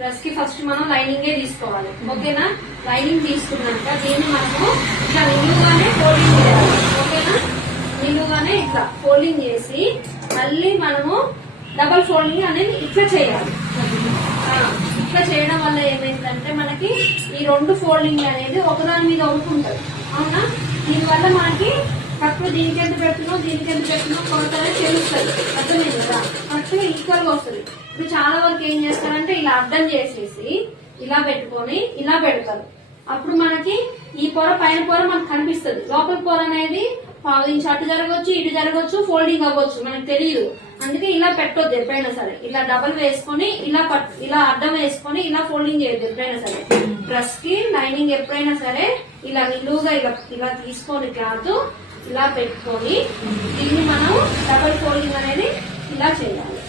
Dress కి first మనం లైనింగే తీసుకోవాలి. ఓకేనా? లైనింగ్ తీసుకున్నాక దీన్ని మనము ఇట్లా నిలువుగానే ఫోల్డింగ్ చేయాలి. ఓకేనా? నిలువుగానే ఇట్లా ఫోల్డింగ్ చేసి మళ్ళీ మనము డబల్ ఫోల్డింగ్ అనేది ఇట్లా చేయాలి. ఇట్లా చేయడం వల్ల ఏమైందంటే మనకి ఈ రెండు ఫోల్డింగ్ అనేది ఒకదాని మీద ఒకటి ఉంటుంది. అవునా? దీనివల్ల మనకి కరెక్ట్ దీనికి ఎంత పెడుతున్నావు దీనికి ఎంత పెడుతున్నావు కొరత అనేది తెలుస్తుంది. అర్థమైంది కదా? కరెక్ట్ గా ఈక్వల్ గా వస్తుంది. ఇప్పుడు చాలా వరకు ఏం చేస్తారంటే ఇలా అర్థం చేసేసి ఇలా పెట్టుకొని ఇలా పెడతారు. అప్పుడు మనకి ఈ పొర పైన పొర మనకు కనిపిస్తుంది. లోపల పొర అనేది ఇంచు అటు జరగవచ్చు ఇటు జరగవచ్చు ఫోల్డింగ్ అవ్వచ్చు మనకు తెలియదు. అందుకే ఇలా పెట్టొద్దు ఎప్పుడైనా సరే. ఇలా డబల్ వేసుకొని ఇలా అడ్డం వేసుకొని ఇలా ఫోల్డింగ్ చేయొద్దు ఎప్పుడైనా సరే. డ్రెస్ కి లైనింగ్ ఎప్పుడైనా సరే ఇలా నిలువుగా ఇలా తీసుకొని క్లాత్ ఇలా పెట్టుకొని దీన్ని మనం డబల్ ఫోల్డింగ్ అనేది ఇలా చేయాలి.